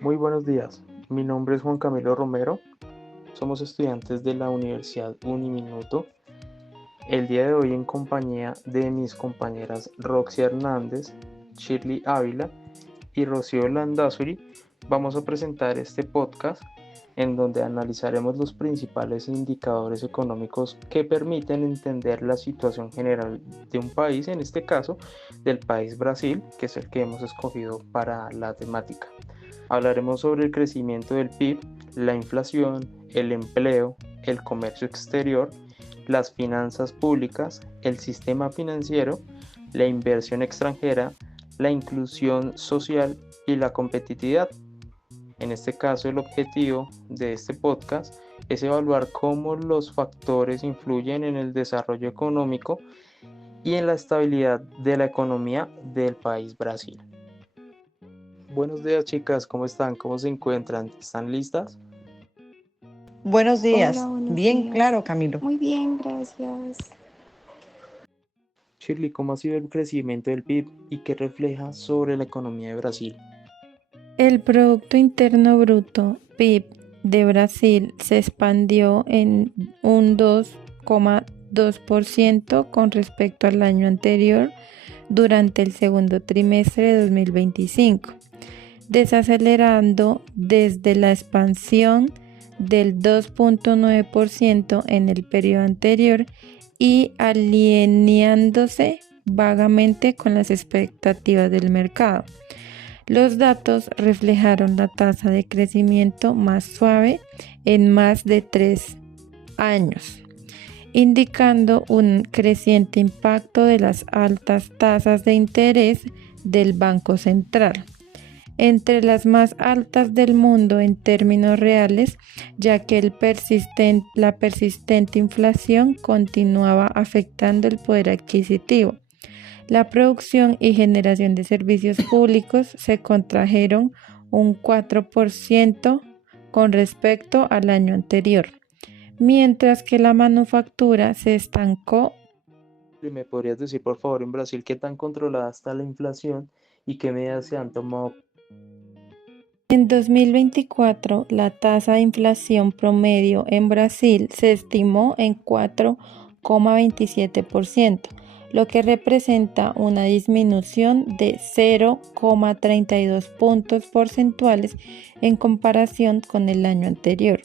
Muy buenos días, mi nombre es Juan Camilo Romero, somos estudiantes de la Universidad Uniminuto. El día de hoy en compañía de mis compañeras Roxy Hernández, Shirley Ávila y Rocío Landazuri vamos a presentar este podcast en donde analizaremos los principales indicadores económicos que permiten entender la situación general de un país, en este caso del país Brasil, que es el que hemos escogido para la temática. Hablaremos sobre el crecimiento del PIB, la inflación, el empleo, el comercio exterior, las finanzas públicas, el sistema financiero, la inversión extranjera, la inclusión social y la competitividad. En este caso, el objetivo de este podcast es evaluar cómo los factores influyen en el desarrollo económico y en la estabilidad de la economía del país Brasil. Buenos días, chicas, ¿cómo están? ¿Cómo se encuentran? ¿Están listas? Buenos Hola, días. buenos Bien, días. claro, Camilo. Muy bien, gracias. Shirley, ¿cómo ha sido el crecimiento del PIB y qué refleja sobre la economía de Brasil? El Producto Interno Bruto, PIB, de Brasil se expandió en un 2,2% con respecto al año anterior durante el segundo trimestre de 2025, desacelerando desde la expansión del 2,9% en el periodo anterior y alineándose vagamente con las expectativas del mercado. Los datos reflejaron la tasa de crecimiento más suave en más de 3 años, indicando un creciente impacto de las altas tasas de interés del Banco Central, entre las más altas del mundo en términos reales, ya que la persistente inflación continuaba afectando el poder adquisitivo. La producción y generación de servicios públicos se contrajeron un 4% con respecto al año anterior, mientras que la manufactura se estancó. ¿Me podrías decir, por favor, en Brasil qué tan controlada está la inflación y qué medidas se han tomado? En 2024, la tasa de inflación promedio en Brasil se estimó en 4,27%, lo que representa una disminución de 0,32 puntos porcentuales en comparación con el año anterior.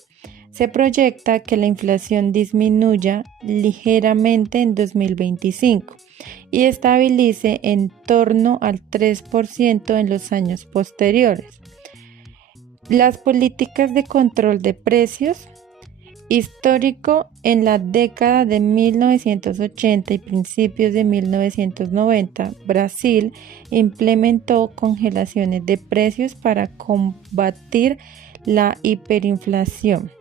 Se proyecta que la inflación disminuya ligeramente en 2025 y estabilice en torno al 3% en los años posteriores. Las políticas de control de precios histórico en la década de 1980 y principios de 1990, Brasil implementó congelaciones de precios para combatir la hiperinflación.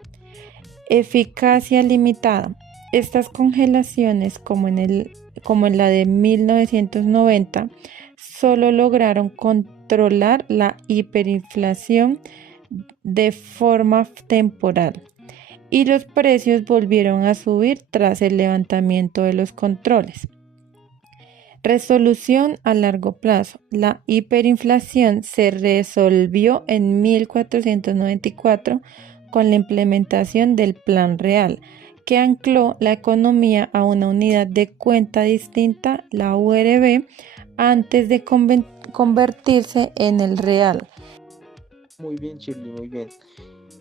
Eficacia limitada. Estas congelaciones, como en la de 1990, solo lograron controlar la hiperinflación de forma temporal y los precios volvieron a subir tras el levantamiento de los controles. Resolución a largo plazo. La hiperinflación se resolvió en 1494 con la implementación del Plan Real, que ancló la economía a una unidad de cuenta distinta, la URB, antes de convertirse en el real. Muy bien, Shirley, muy bien.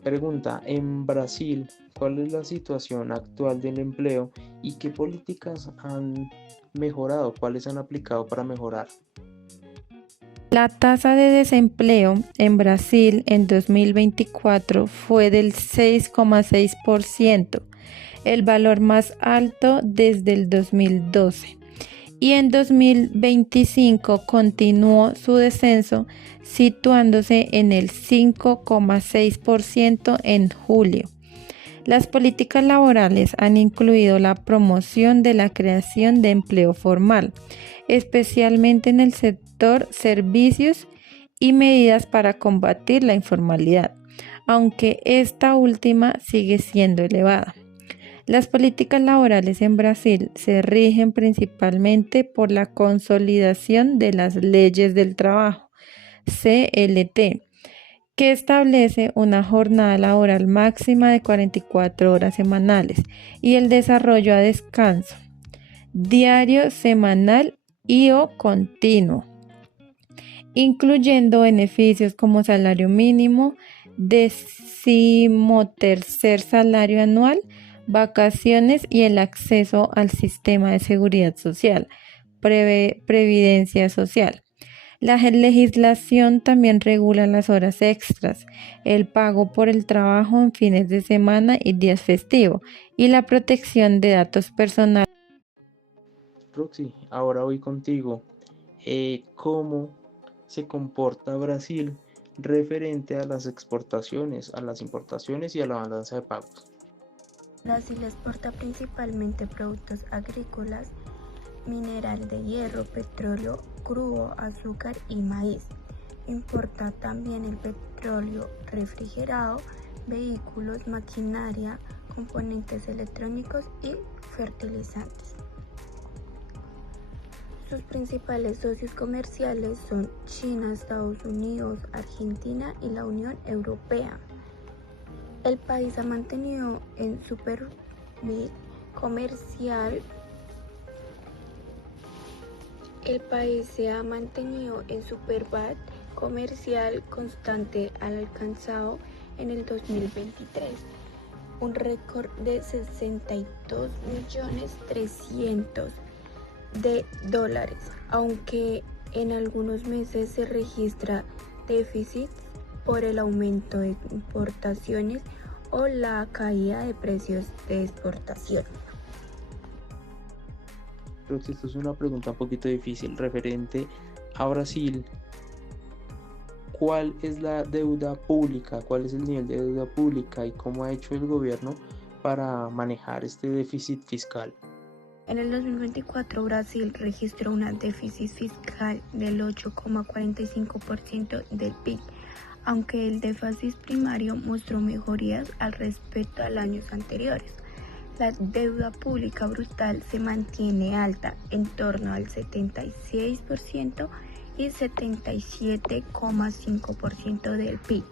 Pregunta, en Brasil, ¿cuál es la situación actual del empleo y qué políticas han mejorado? ¿Cuáles han aplicado para mejorar? La tasa de desempleo en Brasil en 2024 fue del 6,6%, el valor más alto desde el 2012. Y en 2025 continuó su descenso, situándose en el 5,6% en julio. Las políticas laborales han incluido la promoción de la creación de empleo formal, especialmente en el sector servicios y medidas para combatir la informalidad, aunque esta última sigue siendo elevada. Las políticas laborales en Brasil se rigen principalmente por la consolidación de las leyes del trabajo, CLT, que establece una jornada laboral máxima de 44 horas semanales y el desarrollo a descanso diario, semanal y o continuo, incluyendo beneficios como salario mínimo, 13º salario anual, vacaciones y el acceso al sistema de seguridad social, previdencia social. La legislación también regula las horas extras, el pago por el trabajo en fines de semana y días festivos y la protección de datos personales. Roxy, ahora voy contigo. ¿Cómo se comporta Brasil referente a las exportaciones, a las importaciones y a la balanza de pagos? Brasil exporta principalmente productos agrícolas, mineral de hierro, petróleo crudo, azúcar y maíz. Importa también el petróleo refrigerado, vehículos, maquinaria, componentes electrónicos y fertilizantes. Sus principales socios comerciales son China, Estados Unidos, Argentina y la Unión Europea. El país ha mantenido en superávit comercial. El país se ha mantenido en superávit comercial constante al alcanzado en el 2023 un récord de 62.300.000.000 de dólares, aunque en algunos meses se registra déficit por el aumento de importaciones o la caída de precios de exportación. Roxy, esto es una pregunta un poquito difícil referente a Brasil. ¿Cuál es la deuda pública? ¿Cuál es el nivel de deuda pública y cómo ha hecho el gobierno para manejar este déficit fiscal? En el 2024, Brasil registró un déficit fiscal del 8,45% del PIB, aunque el déficit primario mostró mejorías al respecto a los años anteriores. La deuda pública brutal se mantiene alta, en torno al 76% y 77,5% del PIB.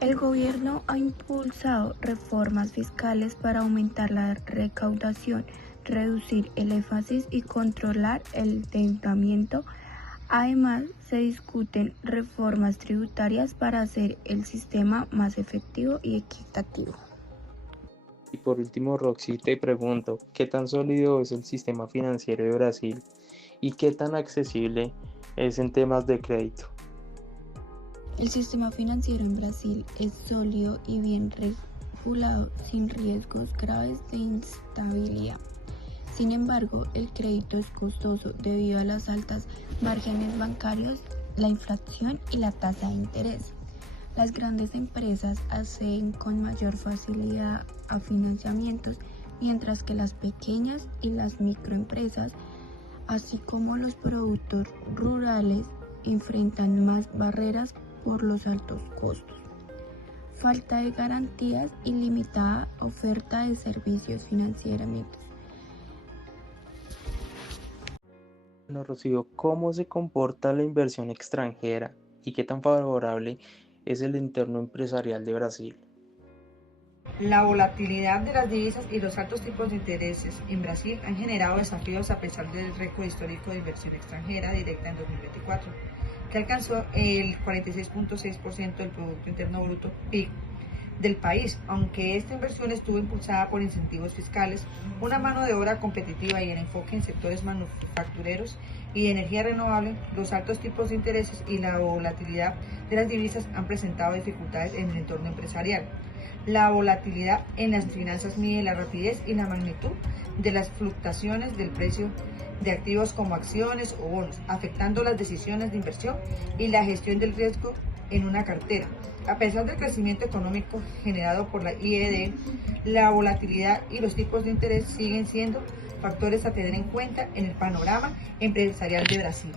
El gobierno ha impulsado reformas fiscales para aumentar la recaudación, reducir el déficit y controlar el endeudamiento. Además, se discuten reformas tributarias para hacer el sistema más efectivo y equitativo. Y por último, Roxy, te pregunto, ¿qué tan sólido es el sistema financiero de Brasil y qué tan accesible es en temas de crédito? El sistema financiero en Brasil es sólido y bien regulado, sin riesgos graves de instabilidad. Sin embargo, el crédito es costoso debido a las altas márgenes bancarios, la inflación y la tasa de interés. Las grandes empresas acceden con mayor facilidad a financiamientos, mientras que las pequeñas y las microempresas, así como los productos rurales, enfrentan más barreras por los altos costos, falta de garantías y limitada oferta de servicios financieros. Bueno, Rocío, ¿cómo se comporta la inversión extranjera y qué tan favorable es el entorno empresarial de Brasil? La volatilidad de las divisas y los altos tipos de intereses en Brasil han generado desafíos a pesar del récord histórico de inversión extranjera directa en 2024, que alcanzó el 46,6% del Producto Interno Bruto PIB del país. Aunque esta inversión estuvo impulsada por incentivos fiscales, una mano de obra competitiva y el enfoque en sectores manufactureros y de energía renovable, los altos tipos de intereses y la volatilidad de las divisas han presentado dificultades en el entorno empresarial. La volatilidad en las finanzas mide la rapidez y la magnitud de las fluctuaciones del precio de activos como acciones o bonos, afectando las decisiones de inversión y la gestión del riesgo en una cartera. A pesar del crecimiento económico generado por la IED, la volatilidad y los tipos de interés siguen siendo factores a tener en cuenta en el panorama empresarial de Brasil.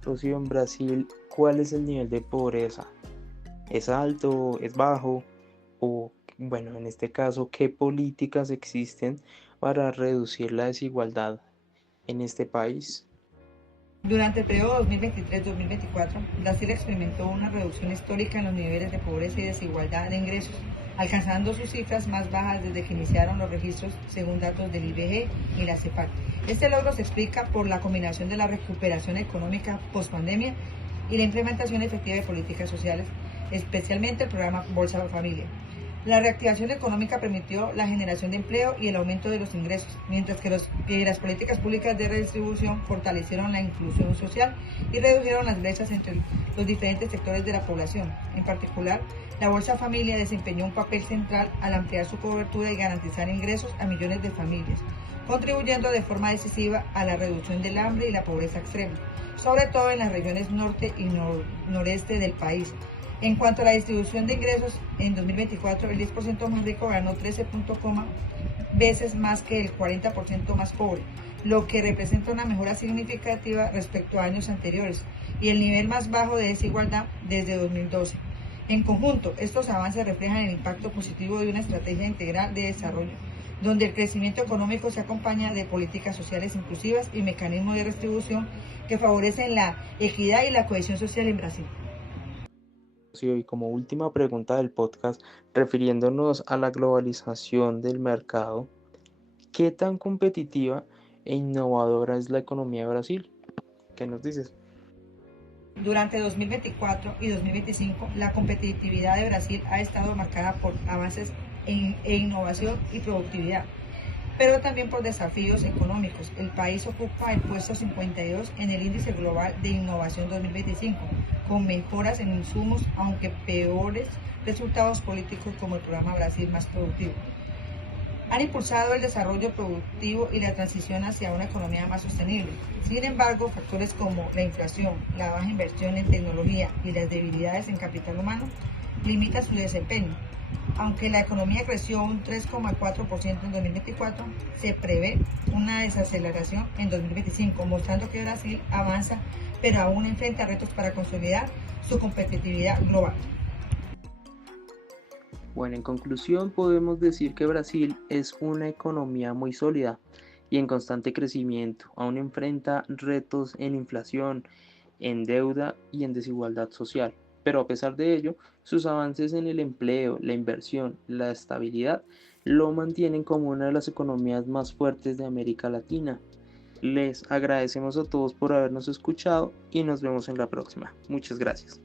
Rocío, en Brasil, ¿cuál es el nivel de pobreza? ¿Es alto? ¿Es bajo? O, bueno, en este caso, ¿qué políticas existen para reducir la desigualdad en este país? Durante el periodo 2023-2024, Brasil experimentó una reducción histórica en los niveles de pobreza y desigualdad de ingresos, alcanzando sus cifras más bajas desde que iniciaron los registros según datos del IBGE y la CEPAL. Este logro se explica por la combinación de la recuperación económica post-pandemia y la implementación efectiva de políticas sociales, especialmente el programa Bolsa Familia. La reactivación económica permitió la generación de empleo y el aumento de los ingresos, mientras que las políticas públicas de redistribución fortalecieron la inclusión social y redujeron las brechas entre los diferentes sectores de la población. En particular, la Bolsa Familia desempeñó un papel central al ampliar su cobertura y garantizar ingresos a millones de familias, contribuyendo de forma decisiva a la reducción del hambre y la pobreza extrema, sobre todo en las regiones norte y noreste del país. En cuanto a la distribución de ingresos, en 2024 el 10% más rico ganó 13 veces más que el 40% más pobre, lo que representa una mejora significativa respecto a años anteriores y el nivel más bajo de desigualdad desde 2012. En conjunto, estos avances reflejan el impacto positivo de una estrategia integral de desarrollo, donde el crecimiento económico se acompaña de políticas sociales inclusivas y mecanismos de redistribución que favorecen la equidad y la cohesión social en Brasil. Y como última pregunta del podcast, refiriéndonos a la globalización del mercado, ¿qué tan competitiva e innovadora es la economía de Brasil? ¿Qué nos dices? Durante 2024 y 2025, la competitividad de Brasil ha estado marcada por avances e innovación y productividad, pero también por desafíos económicos. El país ocupa el puesto 52 en el Índice Global de Innovación 2025, con mejoras en insumos, aunque peores resultados políticos como el programa Brasil Más Productivo. Han impulsado el desarrollo productivo y la transición hacia una economía más sostenible. Sin embargo, factores como la inflación, la baja inversión en tecnología y las debilidades en capital humano limitan su desempeño. Aunque la economía creció un 3,4% en 2024, se prevé una desaceleración en 2025, mostrando que Brasil avanza, pero aún enfrenta retos para consolidar su competitividad global. Bueno, en conclusión podemos decir que Brasil es una economía muy sólida y en constante crecimiento. Aún enfrenta retos en inflación, en deuda y en desigualdad social. Pero a pesar de ello, sus avances en el empleo, la inversión, la estabilidad, lo mantienen como una de las economías más fuertes de América Latina. Les agradecemos a todos por habernos escuchado y nos vemos en la próxima. Muchas gracias.